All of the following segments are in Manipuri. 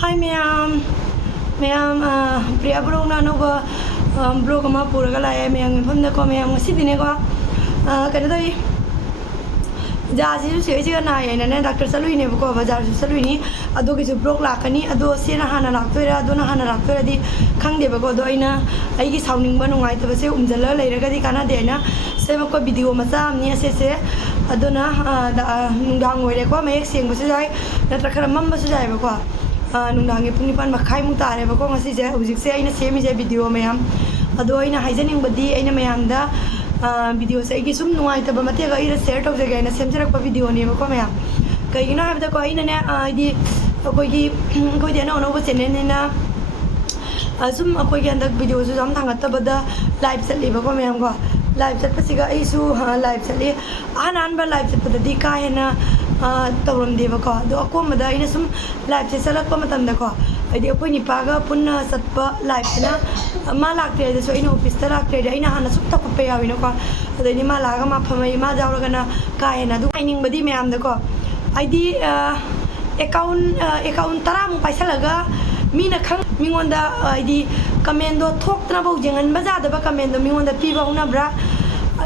Hi ma'am, ma'am, Priya Bro na no ba blog ama pura ka laya ma'am phone na ko ma'am ngasi dine ko kada dai jaji se se na ya na doctor salui ne ko bazar su salui ni ado ki blog la kani ado se na hana lak to ra ado na hana lak to ra di khang de ba ko do ina ai gi sauning ba nungai ta ba se umjala lai ra ga di kana de na se ma ko video ma sa ni se se ado na nungdang ngoi le ko ma ek seng ba se jai na tra khara mam ba se jai ba ko nungdangi pung nipan makai mu tare ba ko ngasi je hujik se aina semi je video mayam ado aina haijaning badi aina mayam da video se gi sum nuai ta ba mate ga ira share tok je ga aina semjarak pa video ne ba ko mayam kai gina ha da ko aina ne di ko gi ko de no no ba channel ne na sum ko gi andak video su jam thang ta ba da live set li ba ko mayam ko live set pa siga ai su live set li anan ba live set pa da di ka he na tauram deba ko do ko ma da ina sum live se salak pa matam da ko ai de ko ni pa ga punna satpa live na ma lak te de so ina office ta lak te de ina hana sup ta ko pe yawi no ko ade ni ma la ga ma phamai ma jaw ga na ka he na du ai ning badi me am da ko ai di account tara mu paisa laga mi na khang mingon da ai di comment do thok tra bau jengan ba ja da ba comment do mingon da pi ba una bra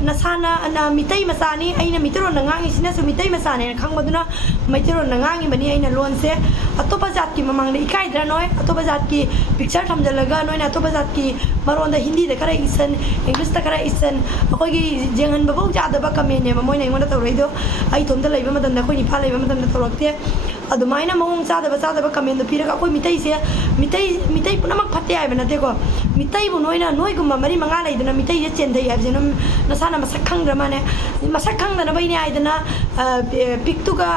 nasana na mitai masani aina mitero na ngangi sina su mitai masani khang baduna maitero na ngangi bani aina lon se atopa jat ki mamang le ikai dra noi atopa jat ki picture thamjalaga noi na atopa jat ki maron da hindi da kara isan english da kara isan akoi gi jengan babau ja da ba kamen ne moi na ngonda tawrei do ai thom da leiba madam da koi ni pha leiba madam da tawrakte adumaina mong cha da ba kamen da pira ka koi mitai se mitai punamak phatte ai bana te ko mitai bu noi na noi gum mari manga leidana mitai je chen dai ai jenum nasana masak khang drama ne masak khang da na bai ne ai dana pictu ga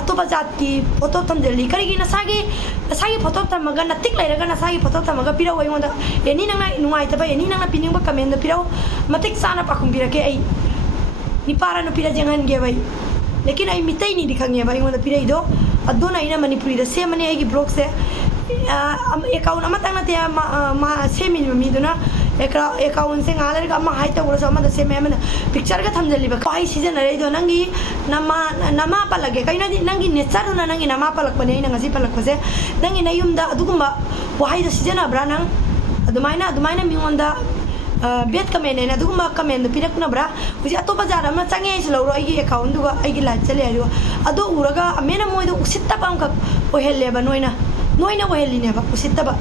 atopa jat ki photo tam jeli kari gi nasagi photo tam maga na tik lai ra ga nasagi photo tam maga pira wai ngonda eni nang na nuai ta ba eni nang na pining ba kamen da pira matik sana pa kum pira ke ai ni para no pira jangan ge bai lekin ai mitai ni dikhang ye bai ngonda pira ido adona ina manipuri da se mani ai gi blog se account amatang na te ma semin mi duna account se ngalar ga ma hai ta ura sama da se me mana picture ga thamjali ba kai season re do nangi nama pa lage kai na di nangi nature na nangi nama pa lak pane ngasi pa lak pase nangi na yum da adugumba wahai da season abra nang adumaina mi onda bet comment ne adugumba comment pirak na bra uji atopa jara ma change is lo ro ai account duga ai gi la chale ayo ado uraga amena moi do usitta pam ka ohelle ba noina ohelle ne ba usitta ba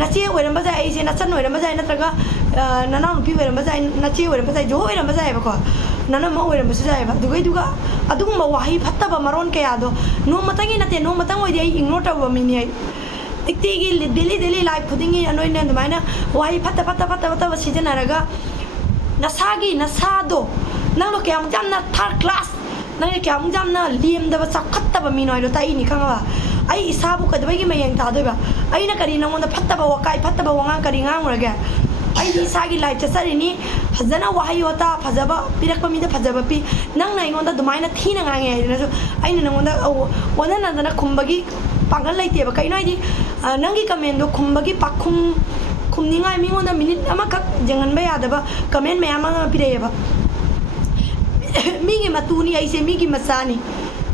nachi oiram ba jai se nachan oiram ba jai natraga nana nupi oiram ba jai nachi oiram ba jai jo oiram ba jai ba ko nana ma oiram ba su jai ba duga adugumba wahi phatta ba maron ke ado no matangi nate no matang oi dei ignore ta ba mini ai ikti gi daily life khudingi anoi ne maina wahi phatta ba season araga nasado nang lo kyam jam na third class nang kyam jam na lim da ba sakhatta ba minoi lo tai ni khanga ai isabu ka dbai gi mayang ta doi ba ai na kari nang onda phatta ba wakai phatta ba wanga kari ngang urage ai isa gi life cha sari ni phajana wahi hota phajaba pirak pa mi da phajaba pi nang nai ngonda dumaina thina ngange ai na so ai na ngonda ona na na khumbagi pangal lai te ba kai nai di nangi comment do khumbagi pakhum ningai mi ngonda minute ama kak jangan ba ya da ba comment me ama pire ba mi gi matuni ai se mi gi masani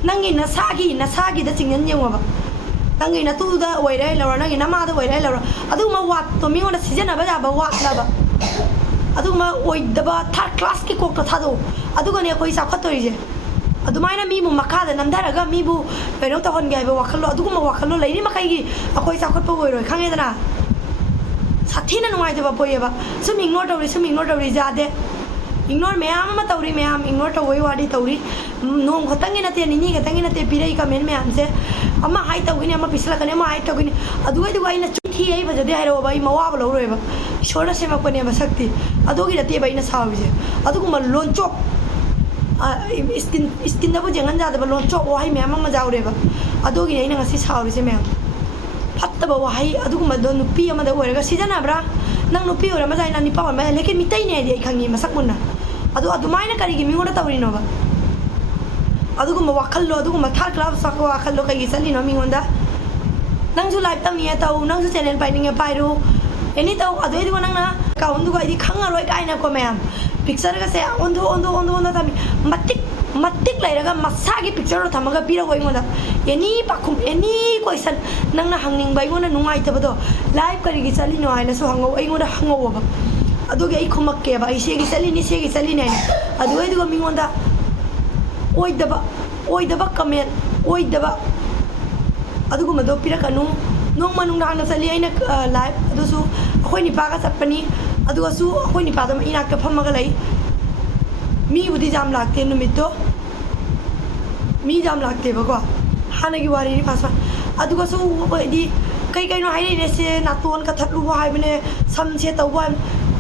nangi nasagi da chingan yeng ba nangi na tu da wai dai la nangi na ma da wai dai la adu ma wat to mi ngona season ba ja ba wat la ba adu ma oi da ba third class ki kok ta thado adu ga ne koi sa khatori je adu mai na mi mu makha da nam dara ga mi bu keno ta hon ga ba wakhalo adu ma wakhalo lai ni makai gi akoi sa khat pa woi roi khange da na sathina nuai da ba poi ba sum ignore tawri ja de ignore me ama tawri me am ignore to woi wadi tawri nong khatangi na te ni khatangi na te pirai comment me am se ama hai tawgi ni ama pisla kane ma hai tawgi ni adu ai na chuthi ai ba jodi hai ro bai mawa ba lo roi ba shora se ma ko ne ba sakti adu gi rate bai na sawi je adu ko ma lonchok skin da bu jangan ja da ba lonchok wahai me ama ma jaw re ba adu gi na ngasi sawi se me phatta ba wahai adu ko ma do nupi ama da oiraga season abra nang nupi ora ma jai na ni pa ma lekin mitai ne di khangi masak munna adu maina kari gi mi ngora tawri no ba adu ko ma wakhallo adu ko ma thar club sa ko wakhallo kai gi sali no mi ngonda nang su live tam ye taw nang su channel pai ninge pai ru eni taw adu edu nang na ka undu ga idi khanga roi kai na ko ma'am picture ga se ondo tam matik matik lairaga masagi picture thamaga pira ko ingoda any pakum any question nangna hangning bai ngona nungai tabado live kari gi chali no aina so hango ingoda hango ba aduge ai khumak ke ba ise gi chali ne adu ai duga mingonda oidaba comment oidaba adugu mado pira kanu nong manung na hangna chali aina live adu su akhoi ni pa ga chapani aduga su akhoi ni pa da ina ka phamaga lai मी बुद्धि जाम लागते नुमितो मी जाम लागते बको हाना की वारी नि पास अदुगा सो दी कई कई नो हाई ने से नातोन का थलु हाई बने सम से तवा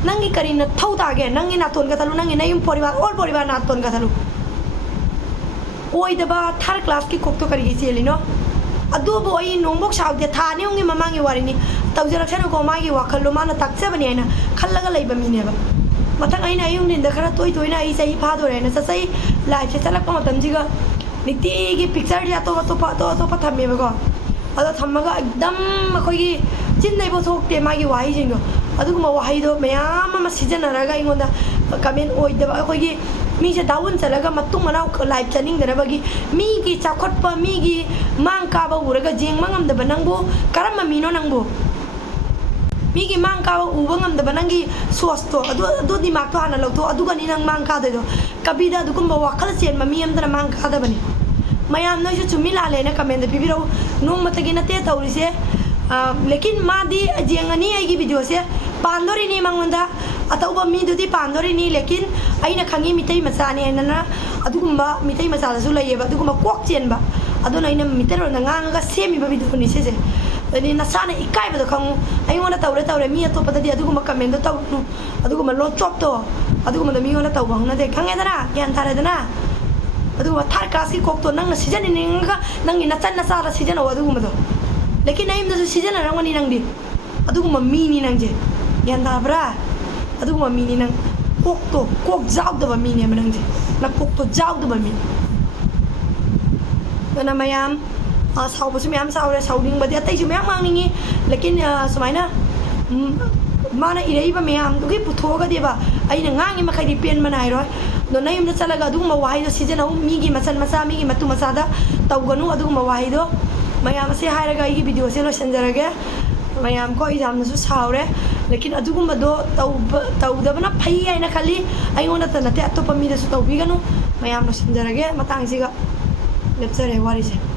नंगी करी न थौ तागे नंगी नातोन का थलु नंगी नयम परिवार ऑल परिवार नातोन का थलु ओइ दबा थर्ड क्लास की कोक तो करी सेली नो अदु बो ई नोंबोक साउदे थाने उंगी ममांगी वारी नि तवजरक्षन को मागी वाखलो माना तक्से बनी हैना खल्लगा लैबा मिनेबा मथंग आइना आयुंग दिन खरा तोय तोयना आई सही फादो रे न ससई लाइफ से चलक मतम जिगा निति की पिक्चर या तो थमे बको अदो थमगा एकदम मखोगी चिन नै बोथोकते मागी वाही जिंगो अदुगुमा वाही दो मयाम म सीजन रगा इंगोंदा कमेंट ओइदबा अखोगी मी से दाउन चलगा मतुंग मनाव लाइफ चनिंग दरबगी मी की चाखटपा मी की मांग काबा उरगा जेंग मंगम दबा नंगबो करम मीनो नंगबो मीगी मांग का उबा ngam nangi source to adu di mak to hana lo to adu gani nang mang ka de do kabida adu kum wakal chen ma mi am dana mang ka da bani mayam no ju chumi la le na comment bi biro no matagi na te tawri se lekin ma di jengani ai gi video se pandori ni mangonda atauba mi du di pandori ni lekin aina khangi mitai macha ni na adu kumba mitai macha da su la ye ba adu kumba kok chen ba adu na ina mitero na ngang ga semi ba video ni se ni nasana ikai ba khang ai ngona tawre mi to pada di adu kuma comment taw nu adu kuma lo chop to adu kuma mi ngona taw bang na de khang edana yan tare dana adu wa thar class ki kok to nang na season ni nga nang ni nachan na sara season o adu kuma do lekin aim da season na ngoni nang di adu kuma mi ni nang je yan ta bra adu kuma mi ni nang kok jaw da ba mi ni nang je na kok to jaw da ba mi na mayam sau bữa xem em sau rồi sau đinh bữa tiệc tây xem em mang đi lekin sumai na mana irei ba me am tu ki putho ga deba ai na ngang ma khai di pen manai roi no nai am da chala ga du ma wai do season au mi gi masan masa mi gi matu masa da tau ganu adu ma wai do mayam se hai ra ga gi video se lo sanjara ga mayam ko exam na su sau re lekin adu ma do tau da bana phai ai na khali ai ona ta na te to pa mi da su tau bi ganu mayam lo sanjara ga matang si ga lepsare wari se